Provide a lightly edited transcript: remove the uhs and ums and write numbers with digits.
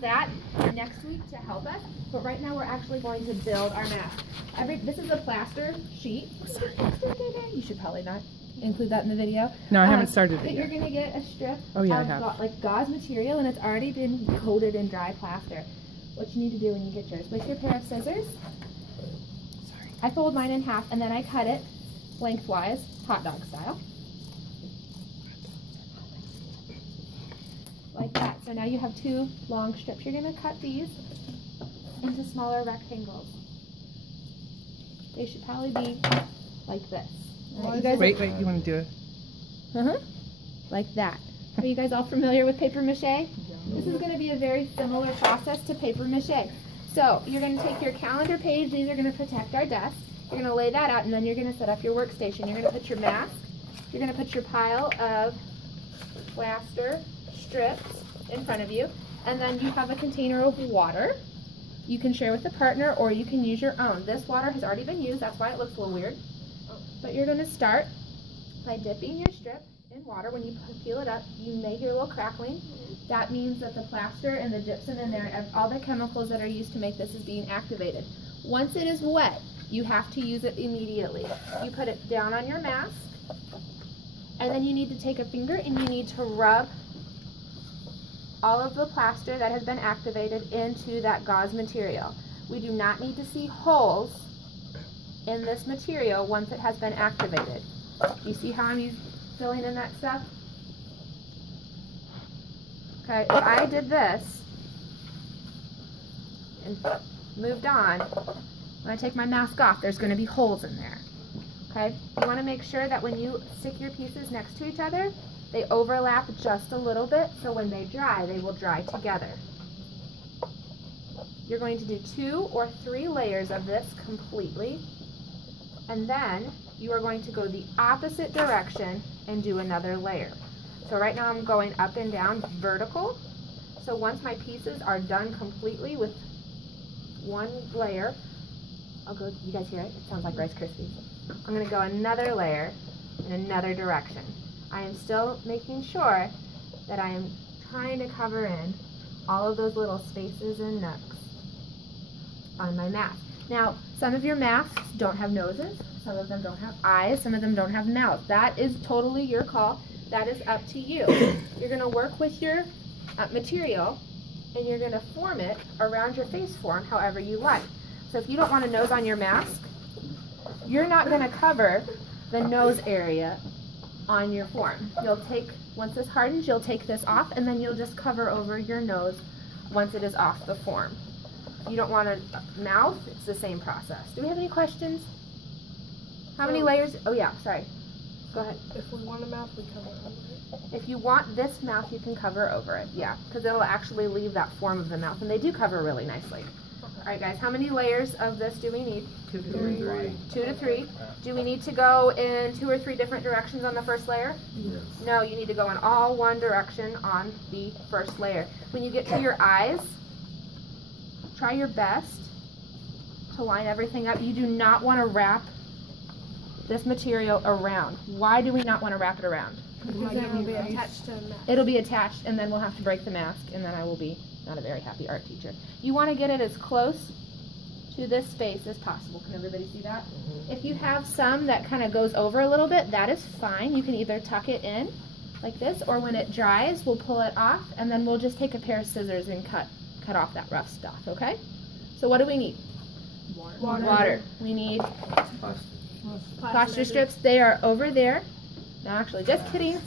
that next week to help us, but right now we're actually going to build our mask. This is a plaster sheet. Sorry. You should probably not include that in the video. No, I haven't started it yet. You're going to get a strip of like gauze material, and it's already been coated in dry plaster. What you need to do when you get yours, with your pair of scissors, I fold mine in half and then I cut it lengthwise, hot dog style. Like that. So now you have two long strips. You're going to cut these into smaller rectangles. They should probably be like this. Right, you guys wait, you want to do it? Like that. Are you guys all familiar with paper mache? This is going to be a very similar process to paper mache. So you're going to take your calendar page. These are going to protect our desk. You're going to lay that out, and then you're going to set up your workstation. You're going to put your mask. You're going to put your pile of plaster strips in front of you, and then you have a container of water. You can share with a partner, or you can use your own. This water has already been used. That's why it looks a little weird. But you're going to start by dipping your strip in water. When you peel it up, you may hear a little crackling. That means that the plaster and the gypsum in there, all the chemicals that are used to make this is being activated. Once it is wet, you have to use it immediately. You put it down on your mask, and then you need to take a finger and you need to rub all of the plaster that has been activated into that gauze material. We do not need to see holes in this material once it has been activated. You see how I'm filling in that stuff? Okay, if I did this and moved on, when I take my mask off, there's going to be holes in there. Okay, you want to make sure that when you stick your pieces next to each other, they overlap just a little bit, so when they dry, they will dry together. You're going to do 2 or 3 layers of this completely, and then you are going to go the opposite direction and do another layer. So right now I'm going up and down vertical. So once my pieces are done completely with one layer, you guys hear it? It sounds like Rice Krispies. I'm going to go another layer in another direction. I am still making sure that I am trying to cover in all of those little spaces and nooks on my mask. Now, some of your masks don't have noses, some of them don't have eyes, some of them don't have mouths. That is totally your call. That is up to you. You're going to work with your material, and you're going to form it around your face form however you like. So if you don't want a nose on your mask, you're not going to cover the nose area on your form. You'll take, once this hardens, you'll take this off, and then you'll just cover over your nose once it is off the form. If you don't want a mouth, it's the same process. Do we have any questions? How many layers? Oh yeah, sorry. Go ahead. If we want a mouth, we cover over it. If you want this mouth, you can cover over it, yeah, because it'll actually leave that form of the mouth, and they do cover really nicely. All right, guys, how many layers of this do we need? 2 to 3. 2 to 3. Do we need to go in 2 or 3 different directions on the first layer? Yes. No, you need to go in all one direction on the first layer. When you get to your eyes, try your best to line everything up. You do not want to wrap this material around. Why do we not want to wrap it around? Because then it'll be attached to a mask. It'll be attached, and then we'll have to break the mask, and then I will be not a very happy art teacher. You want to get it as close to this space as possible. Can everybody see that? If you have some that kind of goes over a little bit, that is fine. You can either tuck it in like this, or when it dries, we'll pull it off, and then we'll just take a pair of scissors and cut off that rough stuff, okay? So what do we need? Water. We need plaster strips. They are over there. No, actually, just kidding.